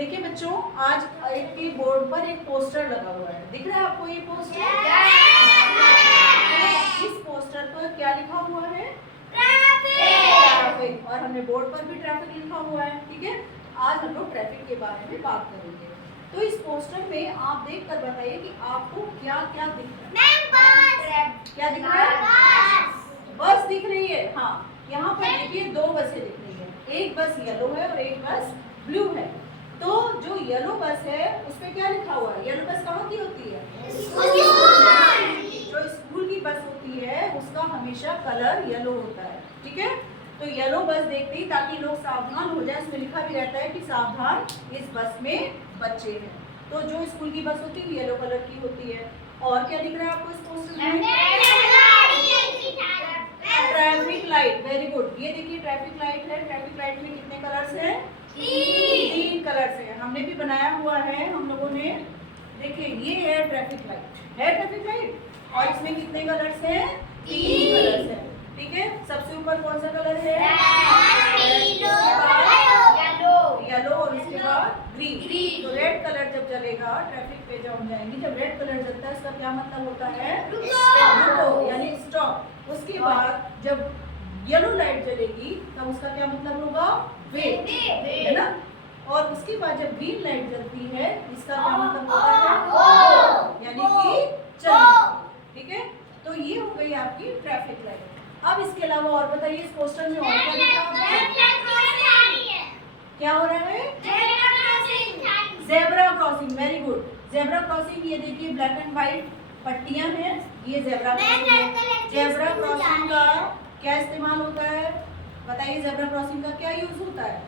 देखिए बच्चों, आज एक के बोर्ड पर एक पोस्टर लगा हुआ है, दिख रहा है आपको ये पोस्टर? इस पोस्टर पर क्या लिखा हुआ है? ट्रैफिक। और हमने बोर्ड पर भी ट्रैफिक लिखा हुआ है, ठीक है। आज हम लोग ट्रैफिक के बारे में बात करेंगे। तो इस पोस्टर में आप देख कर बताइए कि आपको क्या क्या दिख रहा है? क्या दिख रहा है? बस दिख रही है। हाँ, यहाँ पर देखिए दो बसें दिख रही है, एक बस येलो है और एक बस ब्लू है। तो जो येलो बस है उस पे क्या लिखा हुआ है? येलो बस कहाँ की होती है? जो स्कूल की बस होती है उसका हमेशा कलर येलो होता है, ठीक है। तो येलो बस देखते ही ताकि लोग सावधान हो जाए, इसमें लिखा भी रहता है कि सावधान, इस बस में बच्चे हैं। तो जो स्कूल की बस होती है येलो कलर की होती है। और क्या दिख रहा है आपको इस पोस्टर में? Traffic light. Very good. ये देखिए ट्रैफिक लाइट है। ट्रैफिक लाइट में कितने कलर्स हैं? 3 कलर्स है। हमने भी बनाया हुआ है हम लोगों ने। देखिए ये है ट्रैफिक लाइट, है ट्रैफिक लाइट। और इसमें कितने कलर्स हैं? 3 कलर्स है, ठीक है। सबसे ऊपर कौन सा कलर है? येलो और उसके बाद ग्रीन। तो रेड कलर जब जलेगा ट्रैफिक पे जब हम जाएंगे, जब रेड कलर जलता है इसका क्या मतलब होता है? रुको, यानी स्टॉप। उसके बाद जब येलो लाइट जलेगी तब उसका क्या मतलब होगा? वेट, है ना। और उसके बाद जब ग्रीन लाइट जलती है इसका क्या मतलब होता है? यानी कि चलो, ठीक है। तो ये हो गई आपकी ट्रैफिक लाइट। अब इसके अलावा और बताइए इस पोस्टर में और क्या लिखा है? क्या हो रहा है? Zebra crossing. Very good. Zebra crossing, ये देखिए ब्लैक एंड व्हाइट पट्टियां हैं, ये ज़ेब्रा क्रॉसिंग है। ज़ेब्रा क्रॉसिंग का क्या इस्तेमाल होता है? बताइए ज़ेब्रा क्रॉसिंग का क्या यूज होता है?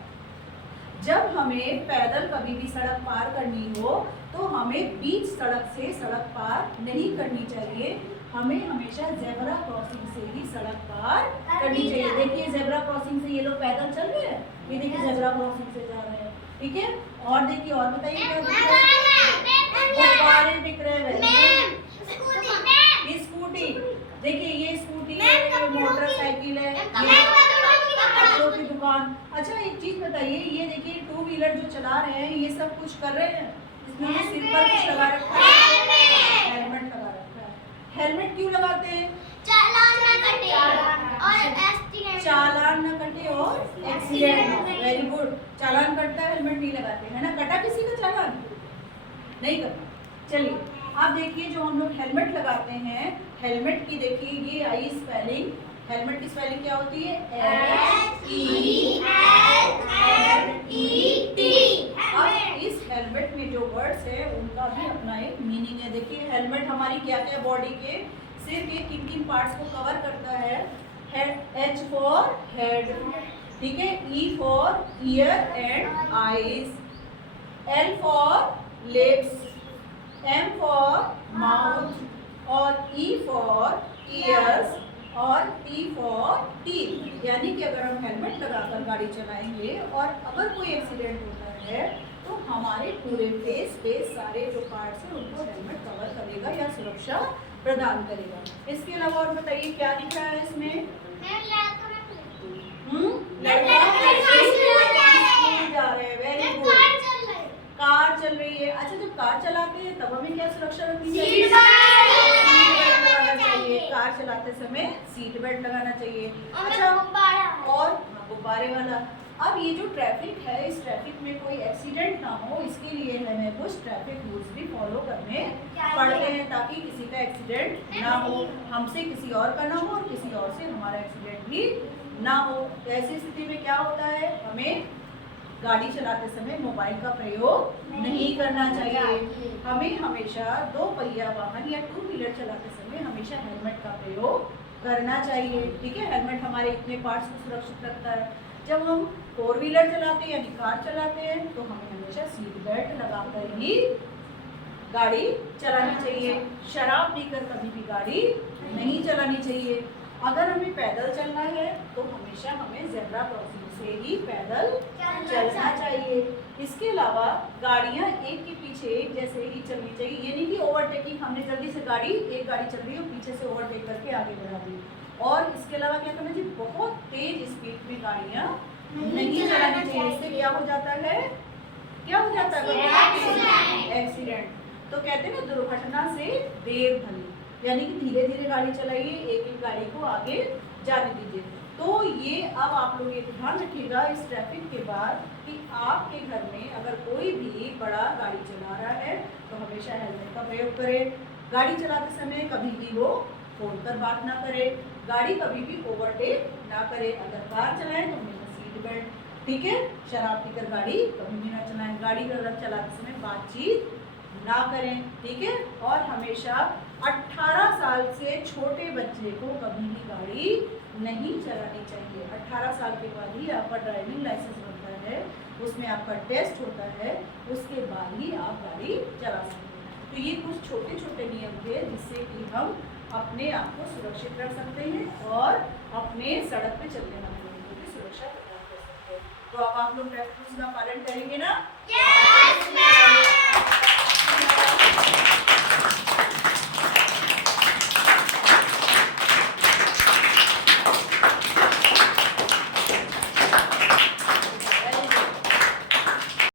जब हमें पैदल कभी भी सड़क पार करनी हो तो हमें बीच सड़क से सड़क पार नहीं करनी चाहिए, हमें हमेशा ज़ेब्रा क्रॉसिंग से ही सड़क पार करनी चाहिए। देखिए ज़ेब्रा क्रॉसिंग से ये लोग पैदल चल रहे हैं, ये देखिए ज़ेब्रा क्रॉसिंग से जा रहे हैं, ठीक है। और देखिए और बताइए क्या दिख रहा है? गुब्बारे दिख रहे हैं। स्कूटी, देखिए ये स्कूटी है, मोटरसाइकिल है, कपड़ों की दुकान। अच्छा एक चीज बताइए, ये देखिए 2 व्हीलर जो चला रहे हैं ये सब कुछ कर रहे हैं, इसमें सिर पर कुछ लगा रखा है, हेलमेट लगा रखा है। हेलमेट क्यों लगाते हैं? चालान न कटे और एक्सीडेंट ना हो। Very good. चालान कटता है, हेलमेट नहीं लगाते, है ना। कटा किसी का चालान? नहीं कटा। चलिए आप देखिए जो हम लोग हेलमेट लगाते हैं, हेलमेट की देखिए ये आई स्पेलिंग। हेलमेट की स्पेलिंग क्या होती है? HELMET। अब इस हेलमेट में जो वर्ड्स है उनका भी अपना एक मीनिंग है। देखिए हेलमेट हमारी क्या क्या बॉडी के सिर के किन किन पार्ट्स को कवर करता है? H फॉर हेड, ठीक है। E for year and eyes, L for lips, M for mouth और E फॉर ईयर्स और T फॉर टीथ। यानी कि अगर हम हेलमेट लगाकर गाड़ी चलाएंगे और अगर कोई एक्सीडेंट होता है तो हमारे पूरे फेस पे सारे जो पार्ट्स हैं उनको हेलमेट कवर करेगा या सुरक्षा प्रदान करेगा। इसके अलावा और बताइए क्या दिख रहा है इसमें? लड़का स्कूल जा रहे हैं। Very good. कार चल रही है। अच्छा जब कार चलाते हैं तब हमें क्या सुरक्षा रखनी चाहिए? कार चलाते समय सीट बेल्ट लगाना चाहिए। अच्छा और गुब्बारे वाला। अब ये जो ट्रैफिक है इस ट्रैफिक में कोई एक्सीडेंट ना हो इसके लिए हमें कुछ ट्रैफिक रूल्स भी फॉलो करने पड़ते हैं ताकि किसी का एक्सीडेंट ना हो, हमसे किसी और का ना हो और किसी और से हमारा एक्सीडेंट भी ना हो। तो ऐसी स्थिति में क्या होता है? हमें गाड़ी चलाते समय मोबाइल का प्रयोग नहीं करना चाहिए। हमें हमेशा 2 पहिया वाहन या 2 व्हीलर चलाते समय हमेशा हेलमेट का प्रयोग करना चाहिए, ठीक है। हेलमेट हमारे इतने पार्ट्स को सुरक्षित रखता है। जब हम 4 व्हीलर चलाते हैं यानी कार चलाते हैं तो हमें हमेशा सीट बेल्ट लगाकर ही गाड़ी चलानी चाहिए। शराब पीकर कभी भी गाड़ी नहीं चलानी चाहिए। अगर हमें पैदल चलना है तो हमेशा हमें ज़ेब्रा क्रॉसिंग से ही पैदल चलना चाहिए। इसके अलावा गाड़ियाँ एक के पीछे एक जैसे ही चलनी चाहिए, ये नहीं कि ओवरटेकिंग, हमने जल्दी से एक गाड़ी चल रही है पीछे से ओवरटेक करके आगे बढ़ा दी। और इसके अलावा क्या करना चाहिए? बहुत तेज स्पीड में गाड़ियाँ नहीं चलानी चाहिए। इससे क्या हो जाता है? क्या हो जाता है? एक्सीडेंट। तो कहते हैं ना दुर्घटना से देर भली, यानी कि धीरे धीरे गाड़ी चलाइए, एक एक गाड़ी को आगे जाने दीजिए। तो ये अब आप लोग ये ध्यान रखिएगा इस ट्रैफिक के बाद कि आपके घर में अगर कोई भी बड़ा गाड़ी चला रहा है तो हमेशा हेलमेट का प्रयोग करें। गाड़ी चलाते समय कभी भी वो फोन पर बात ना करे, गाड़ी कभी भी ओवरटेक ना करे। अगर कार चलाएं तो हमेशा सीट बेल्ट, ठीक है। शराब पीकर गाड़ी कभी भी ना चलाएं, गाड़ी चलाते समय बातचीत ना करें, ठीक है। और हमेशा 18 साल से छोटे बच्चे को कभी भी गाड़ी नहीं चलानी चाहिए। 18 साल के बाद ही आपका ड्राइविंग लाइसेंस बनता है, उसमें आपका टेस्ट होता है, उसके बाद ही आप गाड़ी चला सकते हैं। तो ये कुछ छोटे छोटे नियम थे जिससे कि हम अपने आप को सुरक्षित रख सकते हैं और अपने सड़क पे चलने वाले लोगों की सुरक्षा प्रदान कर सकते हैं। तो अब आप लोग ट्रैफिक रूल्स का पालन करेंगे ना?